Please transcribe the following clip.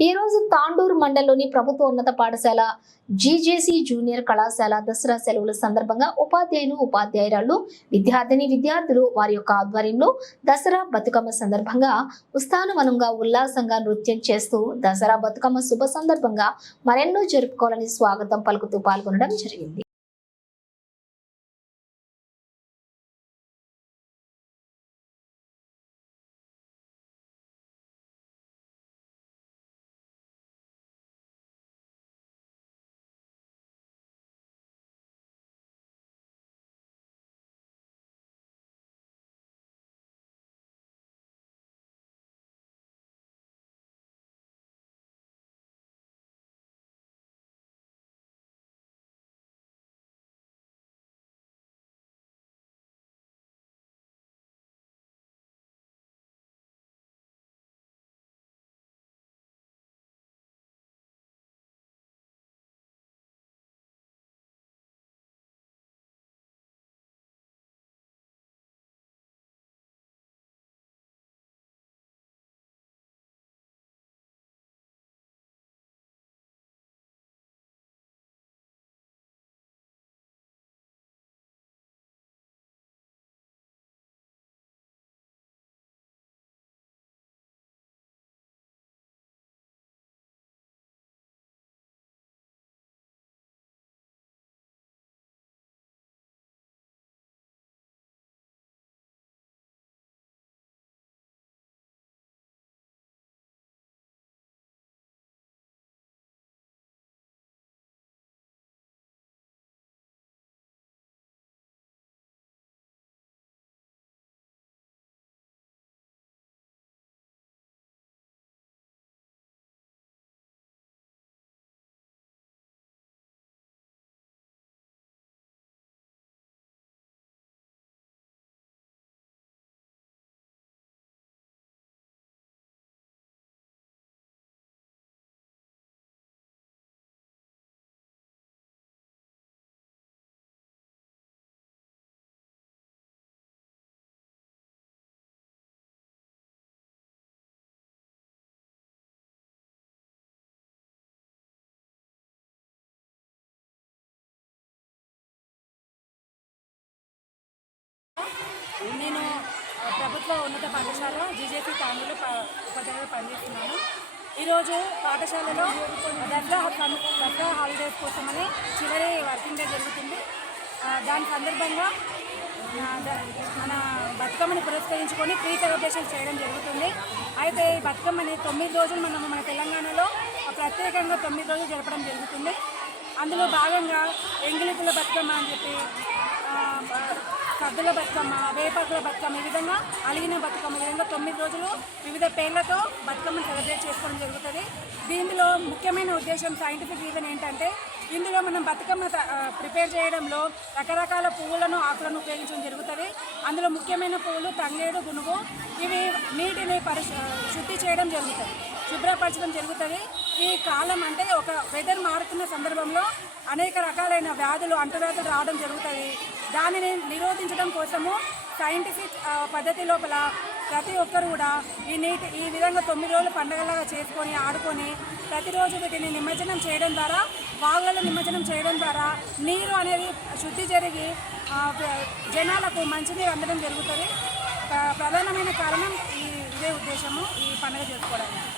ఈ రోజు తాండూరు మండలంలోని ప్రభుత్వ ఉన్నత పాఠశాల జీజేసీ జూనియర్ కళాశాల దసరా సెలవుల సందర్భంగా ఉపాధ్యాయురాలు విద్యార్థులు వారి యొక్క ఆధ్వర్యంలో దసరా బతుకమ్మ సందర్భంగా ఉత్సాహవనంగా ఉల్లాసంగా నృత్యం చేస్తూ దసరా బతుకమ్మ శుభ సందర్భంగా మరెన్నో జరుపుకోవాలని స్వాగతం పలుకుతూ పాల్గొనడం జరిగింది. నేను ప్రభుత్వ ఉన్నత పాఠశాల జీజేసీ తాండూరులో ఉపాధ్యాయులుగా పనిచేస్తున్నాను. ఈరోజు పాఠశాలలో దసరా హాలిడేస్ కోసమని చివరి వర్కింగ్ డే జరుగుతుంది. దాని సందర్భంగా మన బతుకమ్మని పురస్కరించుకొని ప్రీ సెలబ్రేషన్ చేయడం జరుగుతుంది. అయితే ఈ బతుకమ్మని 9 రోజులు మన తెలంగాణలో ప్రత్యేకంగా 9 రోజులు జరపడం జరుగుతుంది. అందులో భాగంగా ఎంగిలిపుల బతుకమ్మ అని చెప్పి, సద్దుల బతుకమ్మ, వేపాకుల బతుకమ్మ, ఈ విధంగా అలిగిన బతుకమ్మ, ఈ విధంగా 9 రోజులు వివిధ పేర్లతో బతుకమ్మను సెలబ్రేట్ చేసుకోవడం జరుగుతుంది. దీనిలో ముఖ్యమైన ఉద్దేశం, సైంటిఫిక్ రీజన్ ఏంటంటే, ఇందులో మనం బతుకమ్మ ప్రిపేర్ చేయడంలో రకరకాల పువ్వులను, ఆకులను ఉపయోగించడం జరుగుతుంది. అందులో ముఖ్యమైన పువ్వులు తంగేడు, గునుగు. ఇవి నీటిని శుద్ధి చేయడం జరుగుతుంది, శుభ్రపరచడం జరుగుతుంది. ఈ కాలం అంటే ఒక వెదర్ మారుతున్న సందర్భంలో అనేక రకాలైన వ్యాధులు, అంటువ్యాధులు రావడం జరుగుతుంది. దానిని నిరోధించడం కోసము సైంటిఫిక్ పద్ధతి లోపల ప్రతి ఒక్కరు కూడా ఈ విధంగా 9 రోజులు పండుగలాగా చేసుకొని ఆడుకొని ప్రతిరోజు వీటిని నిమజ్జనం చేయడం ద్వారా, వాగులలో నిమజ్జనం చేయడం ద్వారా నీరు అనేది శుద్ధి జరిగి జనాలకు మంచినీరు అందడం జరుగుతుంది. ప్రధానమైన కారణం ఇదే ఉద్దేశము ఈ పండుగ చేసుకోవడానికి.